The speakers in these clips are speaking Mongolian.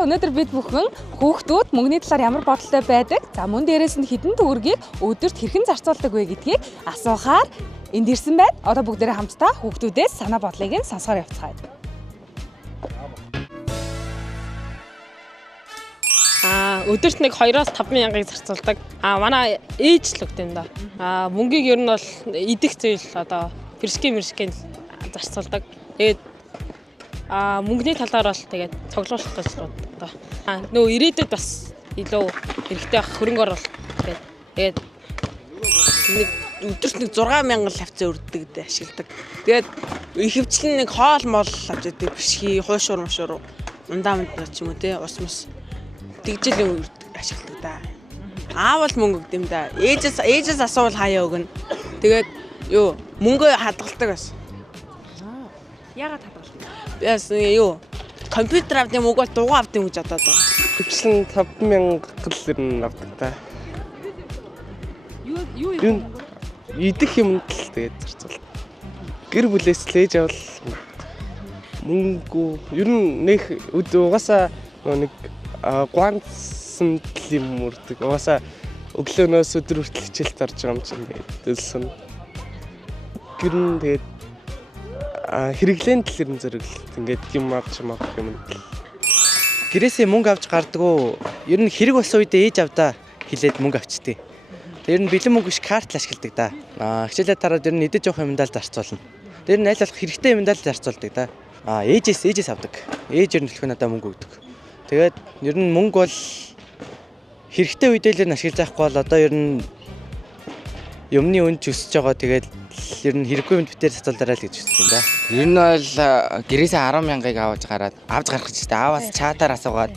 Өнөөдөр бид бүхэн хүүхдүүд мөнгөний талаар ямар бодолтой байдаг, за мөн дээрээс нь хэдэн төгрөгийг өдөрт хэрхэн зарцуулдаг вэ гэдгийг асуухаар энд ирсэн байна. Одоо бүгдээрээ хамтдаа хүүхдүүдээс санаа бодлыг нь сонсохоор явцгаая. Өдөрт нэг 2-5 мянгаыг зарцуулдаг. Манай ээж л үгтэй юм да. Мөнгийг ер нь бол идэх зүйл одоо фришкийн зарцуулдаг. Тэгээд мөнгөний талаар бол тэгээд цуглуулах гэж боддог. Нөө ирээдүйд бас илүү хэрэгтэй байх хөрөнгө оруулалт тэгээд нэг өдөрт нэг 6,000 лавцаа өрддөг гэдэг ашигладаг. Тэгээд ихэвчлэн нэг хоол мол авч яадаг бишхий, хуушуур мушуур, ундаа ч юм уу те ус мус тэгжэл ашигладаг да. Аавал мөнгө өгд юм да. Ээжээс асуувал хаяа өгнө. Тэгээд юу мөнгөө хадгалдаг бас. Яагаад хадгалдаг? Яс юу компьютер авдаг мөнгө бол дугуй авдаг гэж бодоод байгаа. Ихэвчлэн 5,000 гэл авдаг та. Юу идэх юмд л тэгээд зарцуул. Гэр бүлээс л ээж авал мөнгө ер нь нэг угаасаа нэг гуансан юм үрдэг. Угаасаа өглөөнөөс өдөр хүртэл хичээлд орж байгаа юм чинь дэлсэн. Гэр нь тэгээд хэрэглэн төлөв зэрэглэлт ингээд юм авч юм. Гэрээсээ мөнгө авч гардггүй. Ер нь хэрэг болсон үедээ ээж авдаа хилээд мөнгө авчтыг. Тэр нь бэлэн мөнгө биш карт л ашигладаг да. Хичээлээ тараад ер нь идэж явах юмдаа л зарцуулна. Тэр нь аль болох хэрэгтэй юмдаа л зарцуулдаг да. Ээжээс авдаг. Ээж ер нь төлөх надад мөнгө өгдөг. Тэгээд ер нь мөнгө бол хэрэгтэй үедээ л ашиглаж байхгүй бол одоо ер нь юмны үнэ өсөж байгаа. Тэгээд ер нь хэрэггүй юмд битээр зарцуулдараа л гэж хэлсэн да. Ер нь бол гэрээсээ 10,000-ыг авч гарах гэж байна. Ааваас чатаар асуугаад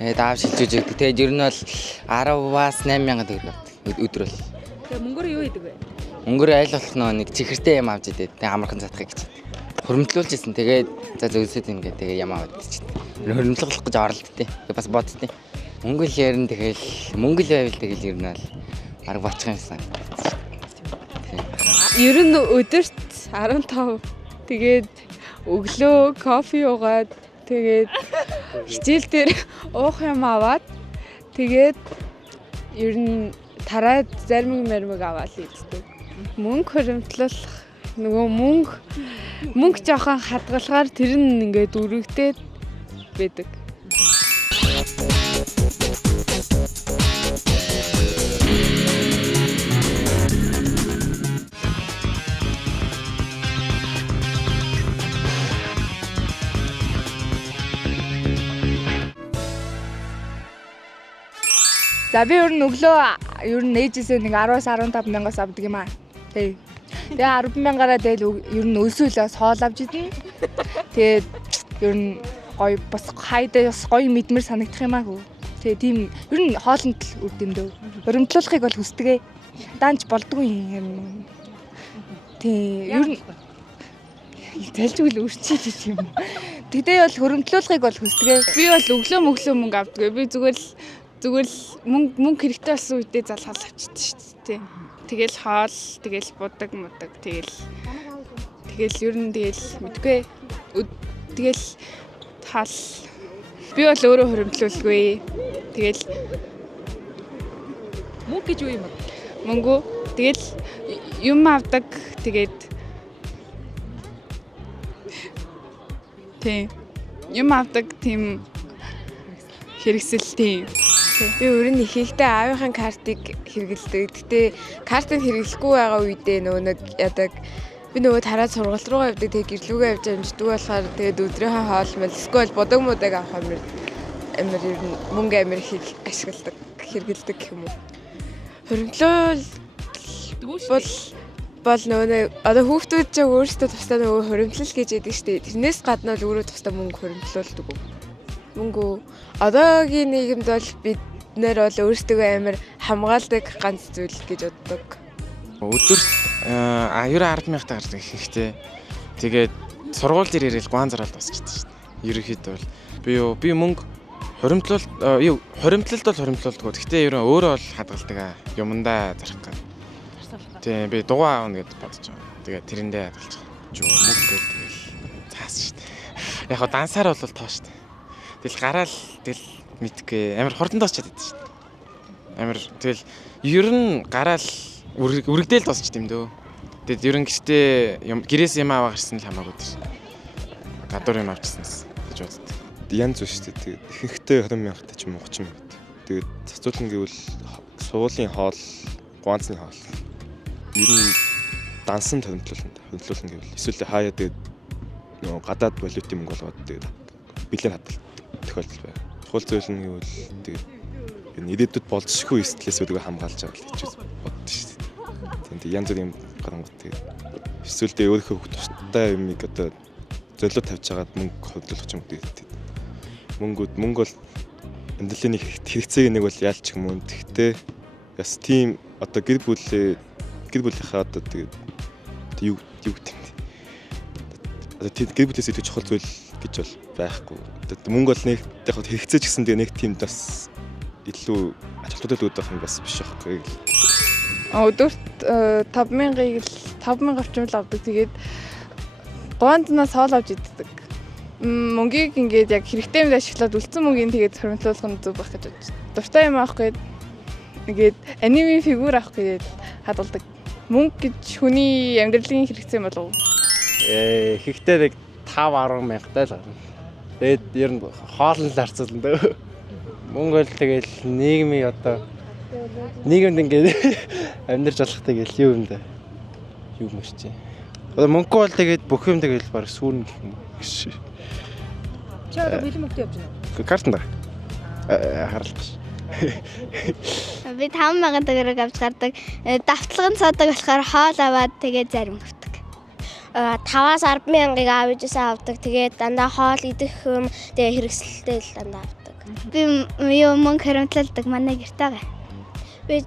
аав шилжүүлж өгдөг. Тэгээд ер нь бол 10-аас 8,000 төгрөг авдаг өдөр бол. Тэгээ мөнгөөр юу хийдэг вэ? Мөнгөөр аль болох нэг чихэртэй юм авч идээд тэгээд амархан затхыг гэж. Хөрөмтлүүлж ирсэн. Тэгээд за зөвсөд ингээд тэгээд юм аваад гэж. Хөрөмтлөх гэж оролддیں۔ Тэгээд бас боддیں۔ Мөнгө л ярина тэгэл мөнгө л байвал тэгэл ер нь бол арга бочих юмсан. Ер нь өдөрт 15 тэгээд өглөө кофе уугаад тэгээд хичээл дээр уух юм аваад тэгээд ер нь тараад зармиг аваад ийддэг. Мөнгө хөрөмтлөх нөгөө мөнгө жоохон хадгалгаар тэр нь ингээд өргөдөөд байдаг. За би ер нь өглөө ер нь ээжээсээ нэг 10-аас 15 мянгаас авдаг юм аа. Тэгээ 10 мянгараа тэгэл ер нь өсөөлөөс хоол авч идэнэ. Тэгээд ер нь гоё бас хайдаа бас гоё мэдмэр санагдах юм аа хөө. Тэгээ тийм ер нь хоолнд л үр дэмдөө. Хөрөмтлүүлэхийг бол хүсдэг. Даанч болдгүй юм. Тий ер нь залжгүй л өрчиж юм. Тэгтээ бол хөрөмтлүүлэхийг бол хүсдэг. Би бол өглөө мөнгө авдаг. Би зүгээр мөнгө хэрэгтэй болсон үедээ залхал авчихдээ шүү дээ. Тэгэл хоол, тэгэл будаг, тэгэл ер нь тэгэл мэдгүй. Тэгэл тал. Би бол өөрөө хөрөмтлүүлгүй. Тэгэл Мөнгө гэж юу юм бэ? Мөнгө тэгэл юм авдаг. Тэгээд юм авдаг тийм хэрэгсэлтэй. Би өөрөнд ихэнхдээ аавынхаа картыг хэрэглэдэг. Гэтэ картыг хэрэглэхгүй байгаа үедээ нэг ядаг би нөгөө тараад сургалт руугаа явдаг. Тэгээ гэрлүүгээ явж амждаг болохоор тэгээд өдрийнхөө хоол мэл эсвэл бодог модаг авах амир ер нь мөнгө амир ашигладаг, хэрэглэдэг гэх юм уу. Хөрөнгөлөл бол бол нөгөө одоо хүүхдүүд ч өөрсдөө тусдаа нөгөө хуримтлал гэж яддаг шүү дээ. Тэрнээс гадна бол өөрөө тусдаа мөнгө хуримтлуулдаг уу? Мөнгө одоогийн нийгэмд бол бид нэр бол өөрсдөө амар хамгаалдаг ганц зүйл гэж боддог. Өдөрт ерөө 10,000 гардаг ихэнхдээ. Тэгээд сургууль дээр ирэл гуан зараад босчихсон шүү дээ. Ерөнхийдөө бол би мөнгө хуримтлалд бол хуримтлуулдаг. Гэхдээ ерөө өөрөө бол хадгалдаг юмдаа зарах гэдэг. Тийм би дугаа аавна гэдээ бодож байгаа. Тэгээд тэрэндээ хадгалж байгаа. Мөнгө гээл тэгэл цаасан шүү дээ. Яг хаа дансаар бол тоо шүү дээ. Тэгэл гараал тэгэл мэдгүй амар хурдан дуусчаад байдаг шүү дээ. Амар тэгэл ер нь гараал үргэлдээл дуусчих юм дөө. Тэгэд ер нь гэртээ гэрээс юм аваа гарсан л хамаагүй дээ. Гадуур юм авчихсан гэж боддог. Янз бүр шүү дээ. Ихэнхдээ 20,000 та ч юм уу 30,000. Тэгээд цацуулна гэвэл суулын хоол, гуанцны хоол. Ер нь дансан төлөвлөлөн гэвэл эсвэл хаяа тэгээд нөгөө гадаад валютын мөнгө болгоод тэгээд бэлэн хадгалдаг тохиолдол байна. Чухал зүйл нь гэвэл тэгээд энэ ирээдүйд болзошгүй эслээс үдгээ хамгаалж байгаа л гэж боддоо шүү дээ. Тэгээд янз бүрийн гарангууд тэгээд эсвэл тэгээд өөрийнхөө тустай юмыг одоо золиод тавьж байгаад мөнгө хөдлөх юм гэдэг. Мөнгө бол амьдралын нэг хэрэгцээг нэг бол яалч юм уу. Тэгтээ бас тийм одоо гэр бүлийнхаа одоо тэгээд юу гэдэг юм. Одоо тийм гэр бүлээс илүү чухал зүйл гэж бол байхгүй. Мөнгө бол нэг яг хэрэгцээ ч гэсэн тэгээд нэг тийм бас илүү ач холбогдол үүдэх юм бас биш байхгүй. Өдөрт 5,000-ыг л 5,000 орчим л авдаг. Тэгээд гуанзнаас хоол авч иддэг. Мөнгийг ингээд яг хэрэгтэй юмд ашиглаад үлдсэн мөнгийг тэгээд хуримтлуулах нь зөв байх гэж бодож. Дуртай юм авах гээд ингээд аниме фигур авах гээд хадгалдаг. Мөнгө гэж хүний амьдралын хэрэгцээ юм болов уу? Ихэнхдээ нэг 5-10,000 таа л гарна. Тэгээд ер нь хоол нь зарцуулна дөө. Мөнгө бол тэгэл нийгмийн одоо нийгэмд ингээд амьдарч болох тэгэл юу юм да. Юу мөрч. Одоо мөнгө бол тэгээд бүх юм тэгэл баг сүүрнэ гэх юм гэж. Чи одоо бэлэн мөнгөтэй явж байна уу? Картанд харалж. Би 5,000 төгрөг авч гардаг. Давтлагын цаадаг болохоор хоол аваад тэгээд зарим авдаг. 5-аас 10,000-ыг авч авдаг. Тэгээд дандаа хоол идэх юм тэгээд хэрэгсэлтэй л дандаа авдаг. Би мөнгө харамтлалдаг манай гэртээ. Би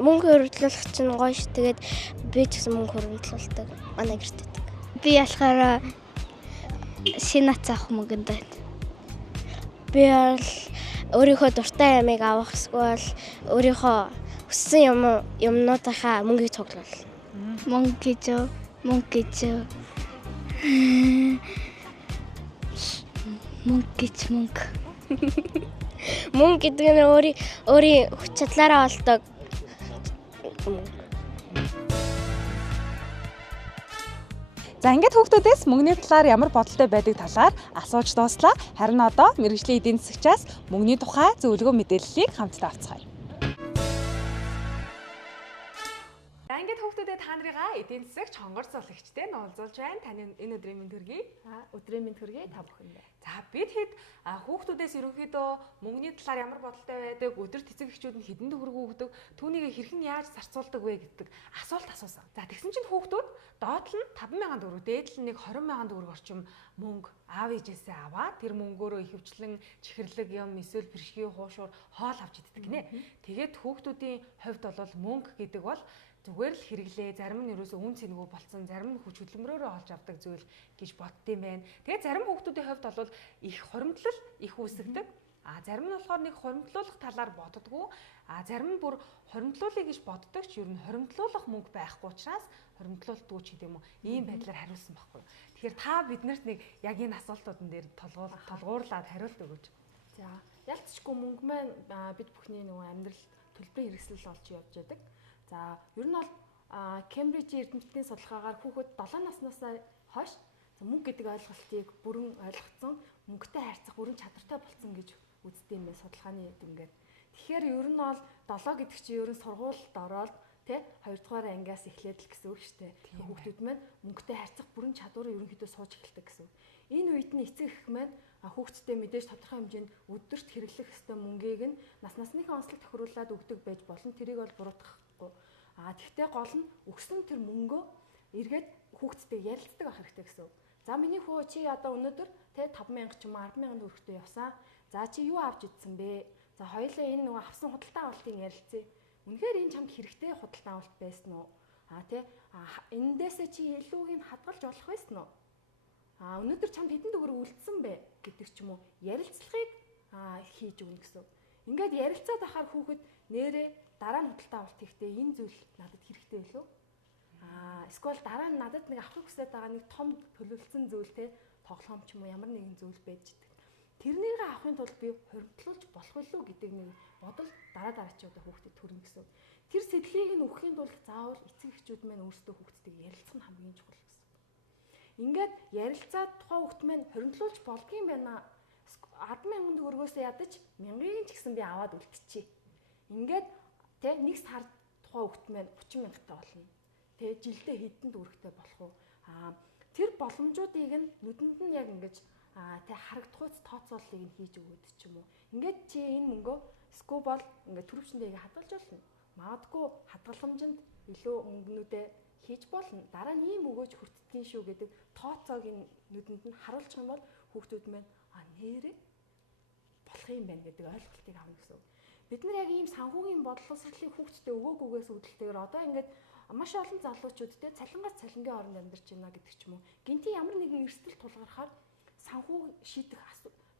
мөнгө харамтлах чинь гоё ш. Тэгээд би ч гэсэн мөнгө харамтлуулдаг манай гэртээ. Би болохоор шинац авах мөнгөнд байна. Би бол өөрийнхөө дуртай ямыг авах эсвэл өөрийнхөө хүссэн юмнуудынхаа мөнгийг цуглуул. Мөнгө гэж. Мөнгө гэдэг нь өөрийн хүч чадлаараа олдог. За ингээд хүүхдүүдээс мөнгөний талаар ямар бодолтой байдаг талаар асууж дууслаа. Харин одоо мэргэжлийн эдийн засагчаас мөнгөний тухай зөвлөгөө мэдээллийг хамтдаа авцгаая. За ингээд хүүхдүүдэд та нарыгаа эдийн засагч хонгор цуглагчтай уулзуулж байна. Таны энэ өдрийн мэнд хүргэе. Өдрийн мэнд хүргэе та бүхэндээ. За бид хэд хүүхдүүдээс ерөнхийдөө мөнгөний талаар ямар бодолтой байдаг, өдөрт эцэг эхчүүд нь хэдэн төгрөг өгдөг, түүнийг хэрхэн яаж зарцуулдаг вэ гэдэг асуулт асуусан. За тэгсэн чинь хүүхдүүд доод нь 5,000 төгрөг, дээд нь нэг 20,000 төгрөг орчим мөнгө аав ээжээсээ аваад тэр мөнгөөрөө ихэвчлэн чихэрлэг юм, эсвэл бэршгийн хуушуур хоол авч иддэг гинэ. Тэгээд хүүхдүүдийн хувьд бол мөнгө гэдэг бол зүгээр л хэрэглээ, зарим нь ерөөсөө үн цэнэгүй болцсон, зарим нь хүч хөдөлмөрөөрөө олж авдаг зүйл гэж боддсон байна. Тэгээд зарим хүүхдүүдийн хувьд бол их хуримтлал их үүсгдэг. Зарим нь болохоор нэг хуримтлуулах талаар боддоггүй. Зарим нь бүр хуримтлуулъя гэж боддог ч ер нь хуримтлуулах мөнгө байхгүй учраас хуримтлуулдаггүй ч гэдэм үү. Ийм байдлаар хариулсан байхгүй. Тэгэхээр та биднэрт нэг яг энэ асуултуудын дээр толгуурлаад хариулт өгөөч. За, ялцчгүй мөнгө маань бид бүхний нөгөө амьдралд төлбөрийн хэрэгсэл болж явж байдаг. За, ер нь бол Кембрижийн эрдэмтдийн судалгаагаар хүүхэд 7 наснаас хойш мөнгө гэдэг ойлголтыг бүрэн ойлгоцсон, мөнгөтэй харьцах бүрэн чадвартай болсон гэж үздэг юм байна судалгааны дүнгээр. Тэгэхээр ер нь бол 7 гэдэг чинь ер нь сургуульд ороод тэ 2 дугаар ангиас эхлээд л гэсэн үг шүү дээ. Хүүхдүүд маань мөнгөтэй харьцах бүрэн чадвараа ерөнхийдөө сууж эхэлдэг гэсэн. Энэ үед нь эцэг эх маань хүүхдтэй мэдээж тодорхой хэмжээнд өдөрт хэрэглэх ёстой мөнгийг нь нас насныхаа онцлог тохируулаад өгдөг байж болно. Тэрийг бол буруутгахгүй. Тэгтээ гол нь өгсөн тэр мөнгөө эргээд хүүхдтэй ярилцдаг байх хэрэгтэй гэсэн. За миний хүү чи одоо өнөөдөр те 5,000 ч юм уу 10,000 төгрөгтэй явсан. За чи юу авч идсэн бэ? За хоёулаа энэ нөгөө авсан худалдан авалтыг ярилцъя. Үнэхээр энэ чамд хэрэгтэй худалдан авалт байсан уу? Эндээсээ чи илүүгийг хадгалж болох байсан уу? Өнөөдөр чамд хэдэн төгрөг үлдсэн бэ гэдэг ч юм уу ярилцлагыг хийж өгнө гэсэн. Ингээд ярилцаад ахаар хүүхэд нэрээ дараа нь худалдан авалт хийхдээ энэ зүйл надад хэрэгтэй билүү? Эсвэл дараа нь надад нэг авахыг хүсэж байгаа нэг том төлөвлөсөн зүйл те тоглоом ч юм уу ямар нэгэн зүйл байж идэг. Тэрнийг авахын тулд би хоригдлуулж болох билүү гэдэг нэг бодол дараачуудаа хүүхдэд төрнө гэсэн. Тэр сэтлийг нь өгөхийн тулд заавал эцэг эхчүүд маань өөрсдөө хүүхдтэйг ярилцах нь хамгийн чухал гэсэн. Ингээд ярилцаад тухайн хүүхд маань хоригдлуулж болдгийм байна. 10,000 төгрөгөөс ядаж 1,000-ыг ч гэсэн би аваад үлдчихье. Ингээд те нэг сар тухайн хүүхд маань 30,000 таа болно. Тэ жилдээ хэдэн төгрөгтэй болох уу? Тэр боломжуудыг нь нүдэнд нь яг ингэж тэ харагдахуйц тооцооллыг нь хийж өгөөд ч юм уу. Ингээд чи энэ мөнгөө скубол ингээд төрөвчнтэйгээ хадгалж болно. Магадгүй хадгаламжинд илүү өнгөнүүдээ хийж болно. Дараа нь ийм өгөөж хүртдгийн шүү гэдэг тооцоог нь нүдэнд нь харуулчих юм бол хүүхдүүд маань нэрээ болох юм байна гэдэг ойлголтыг авна гэсэн. Бид нар яг ийм санхүүгийн бодлогосрлыг хүүхдтэй өгөөгүйгээс үүдэлтэйгээр одоо ингээд маш олон залуучуудтэй цалингаас цалингийн оронд амьдарч байна гэдэг ч юм уу. Гинти ямар нэгэн эрсдэл тулгархаар санхүү шийдэх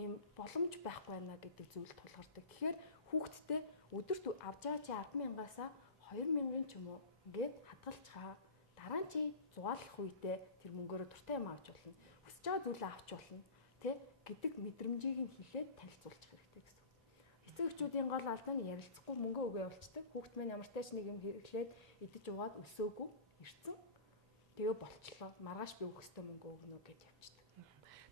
ийм боломж байхгүй байна гэдэг зүйл тулгардаг. Тэгэхээр хүүхдтэй өдөрт авч байгаа чи 10,000-аас 2,000 ч юм уу ингээд хадгалж чаа. Дараа нь чи зугаалах үедээ тэр мөнгөөрөө туртай юм авч болно. Хүсэж байгаа зүйлээ авч болно. Тэ гэдэг мэдрэмжийг нь хэлээд танилцуулчих хэрэгтэй гэсэн. Эцэг эхчүүдийн гол алдаа нь ярилцахгүй мөнгө өгөө явуулцдаг. Хүүхд маань ямар ч нэг юм хэрэглээд идэж уугаад өсөөгүй ирсэн. Тэгээ болчлоо. Маргааш би өгөх ёстой мөнгө өгнө гэж явчихдаг.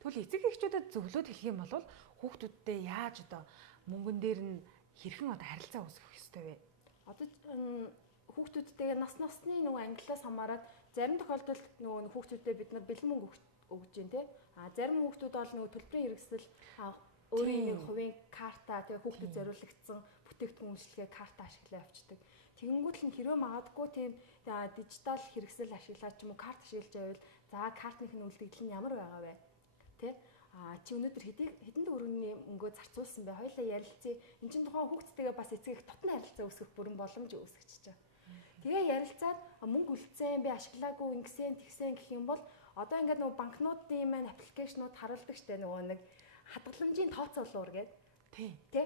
Тэгвэл эцэг эхчүүдэд зөвлөд хэлэх юм бол хүүхдүүдтэй яаж одоо мөнгөн дээр нь хэрхэн одоо харилцаа үүсгэх ёстой вэ? Одоо хүүхдүүдтэйгээ насны нөгөө ангиллаас хамаарат зарим тохиолдолд нөгөө хүүхдүүдэд бид нар бэлэн мөнгө өгж जैन тэ. Зарим хүүхдүүд бол нөгөө төлбөрийн хэрэгсэл өөрийн нэг хувийн карта тэгээ хүүхдэд зориулагдсан бүтээгдэхүүн үйлчлэгээ карта ашиглаа явчихдаг. Тэгэнгүүт л хэрвээ магадгүй тийм дижитал хэрэгсэл ашиглаад ч юм уу карт ашиглаж байвал за картных нь үлдэгдэл нь ямар байгаа вэ? Тэ? Чи өнөөдөр хэдэн төгрөгийн мөнгөө зарцуулсан бэ? Хоёлаа ярилцъя. Энд чинь тухайн хүүхдтэйгээ бас эцэг их дотны харилцаа үүсгэх бүрэн боломж үүсгэж байгаа. Тэгээ ярилцаад мөнгө үлдсэн би ашиглаагүй ингэсэн тэгсэн гэх юм бол одоо ингээд нөгөө банкнуудын маань аппликейшнууд харуулдаг штэ нөгөө нэг хадгаламжийн тооцоолуур гэдэг. Тэ?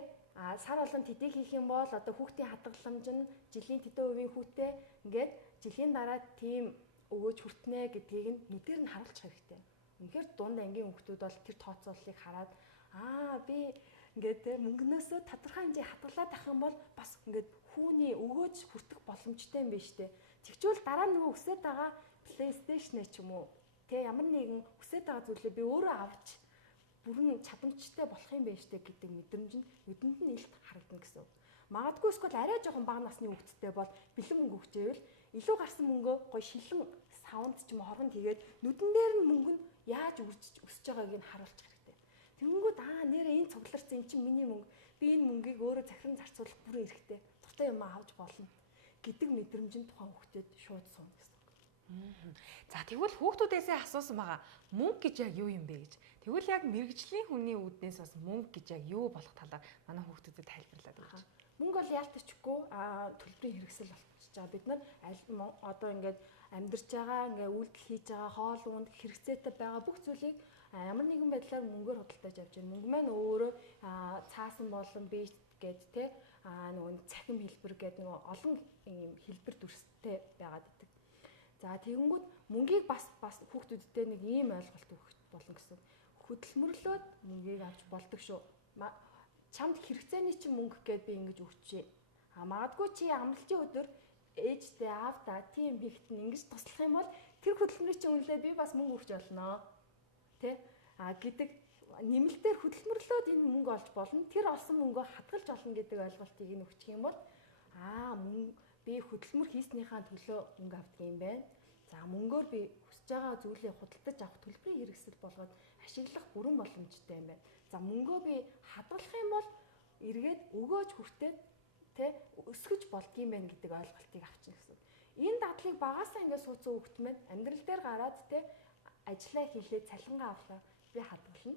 Сар болгон тэдийг хийх юм бол одоо хүүхдийн хадгаламж нь жилийн тэдэн хувийн хүүтэй ингээд жилийн дараа тийм өгөөж хүртнэ гэдгийг нь нүдээр нь харуулчих хэрэгтэй. Үнэхээр дунд ангийн хүүхдүүд бол тэр тооцооллыг хараад би ингээд мөнгнөөсөө тодорхой хэмжээ хадгалаад авах юм бол бас ингээд хүүний өгөөж хүртэх боломжтой юм байна штэ. Тэгчвэл дараа нөгөө өсөд байгаа PlayStation ч юм уу тэ ямар нэгэн өсөд байгаа зүйлээ би өөрөө авч бүрэн чадамжтай болох юм байна штэ гэдэг мэдрэмж нь нүдэнд нь илт харагдана гэсэн. Магадгүй эсвэл арай жоохон бага насны хүүхэдтэй бол бэлэн мөнгө өгчээвэл илүү гарсан мөнгөө гоё шилэн саунд ч юм хоргонд хийгээд нүдэн дээр нь мөнгө нь яаж өсөж байгааг нь харуулчих хэрэгтэй. Тэнгүүд нэрээ энэ цугларсан эн чинь миний мөнгө. Би энэ мөнгийг өөрөө захиран зарцуулах бүрэн эрхтэй. Дуртай юм авч болно гэдэг мэдрэмж нь тухайн хүүхдэд шууд суuna гэсэн. За тэгвэл хүүхдүүдээсээ асуусан байгаа. Мөнгө гэж яг юу юм бэ гэж. Тэгвэл яг мэрэгжлийн хүний үүднээс бас мөнгө гэж яг юу болох талаар манай хүүхдүүдэд тайлбарлаад өгч. Мөнгө бол яалтчгүй төлбөрийн хэрэгсэл болчихж байгаа. Бид нар одоо ингээд амьдарч байгаа, ингээд үйлдэл хийж байгаа, хоол унд хэрэгцээтэй байгаа бүх зүйлийг ямар нэгэн байдлаар мөнгөөр худалдаж авч байна. Мөнгө маань өөрөө цаасан болон бийт гэд тэ нөгөө цахим хэлбэр гэдэг нөгөө олон юм хэлбэр дүрстэй байгаад идэг. За тэгэнгүүт мөнгийг бас хүүхдүүдтэй нэг ийм ойлголт өгөх болно гэсэн. Хөдөлмөрлөөд мөнгийг авч болдог шүү. Чамд хэрэгцээний чинь мөнгө гэд би ингэж өгчээ. Магадгүй чи амралтын өдөр ээжтэй аавда тийм бигтэн ингэж туслах юм бол тэр хөдөлмөрийн чинь үнэлээд би бас мөнгө өгч болно. Тэ? Гэдэг нэмэлтээр хөдөлмөрлөөд энэ мөнгө олж болно. Тэр олсон мөнгөө хадгалж олно гэдэг ойлголтыг нь өгчих юм бол мөнгө би хөдөлмөр хийснийхаа төлөө мөнгө авдаг юм байна. За мөнгөөр би хүсэж байгаа зүйлээ худалдаж авах төлбөрийн хэрэгсэл болгоод ашиглах бүрэн боломжтой юм байна. За мөнгөө би хадгалах юм бол эргээд өгөөж хүртээд тэ өсгөж болдгийм байх гэдэг ойлголтыг авчна гэсэн. Энэ дадлыг багасаа ингээд суудсан хүүхэд маань амьдрал дээр гараад тэ ажиллаа хийлээ цалингаа авлаа би хадгална.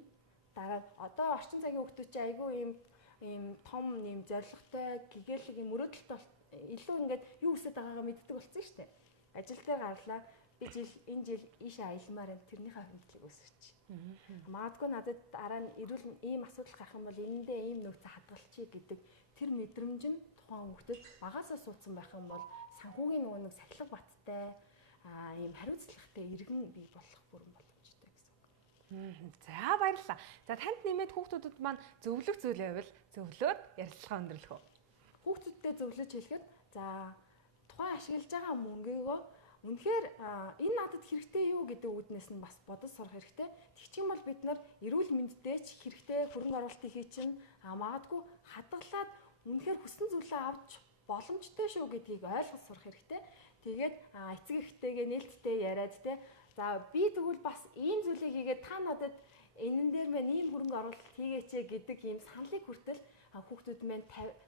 Дараа одоо орчин цагийн хүүхдүүд чинь айгүй ийм том ийм зоригтой гэгээлэг ийм мөрөөдөлт илүү ингээд юу хүсэж байгаагаа мэддэг болсон шүү дээ. Ажил дээр гарлаа би энэ жил ийшээ аялмаар юм тэрнийхээ хөндлөлийг өсгөж. Магадгүй надад дараа нь эрүүл ийм асуудал гарах юм бол энэндээ ийм нөхцөл хадгалчих гэдэг тэр мэдрэмж нь тухайн хүүхдэд багасаа суудсан байх юм бол санхүүгийн нөгөө нэг сахилга баттай ийм хариуцлагатай иргэн бий болох бүрэн боломжтой гэсэн. За баярлалаа. За танд нэмээд хүүхдүүдэд маань зөвлөх зүйл байвал зөвлөөд ярилцлага өндөрлөх үү? Хүүхдүүдтэй зөвлөж хэлэхэд за тухайн ашиглаж байгаа мөнгөөгөө үнэхээр энэ надад хэрэгтэй юу гэдэг үүднээс нь бас бодож сурах хэрэгтэй. Тэгчих юм бол бид нар эрүүл мэндэд ч хэрэгтэй хөрөнгө оруулалтыг хий чинь магадгүй хадгалаад үнэхээр хүссэн зүйлээ авч боломжтой шүү гэдгийг ойлгож сурах хэрэгтэй. Тэгээд эцэг эхтэйгээ нээлттэй яриад те. За би тэгвэл бас ийм зүйлийг хийгээд та надад энэн дээр мань ийм хөрөнгө оруулалт хийгээч гэдэг ийм саналыг хүртэл хүүхдүүд маань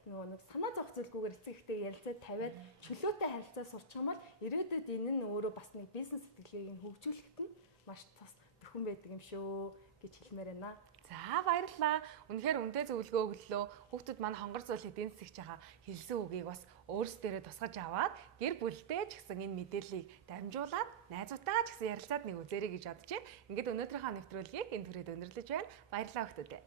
нөгөө нэг санаа зовх зүйлгүйгээр эцэг эхтэй ярилцаад тавиад чөлөөтэй харилцаа сурчих юм бол ирээдүйд энэ нь өөрөө бас нэг бизнес сэтгэлгээг нь хөгжүүлэхэд нь маш тус төхөн байдаг юм шүү гэж хэлмээр байна. За баярлалаа. Үнэхээр үнэтэй зөвлөгөө өглөө. Хүүхдүүд маань хонгор зүйл эдийн засагч байгаа хэлсэн үгийг бас өөрсдөө тусгаж аваад гэр бүлдээ ч гэсэн энэ мэдээллийг дамжуулаад найзуудтайгаа ч гэсэн ярилцаад нэг үзээрэй гэж бодож байна. Ингээд өнөөдрийнхөө нэвтрүүлгийг энэ түрээд өндөрлөж байна. Баярлалаа хүүхдүүдээ.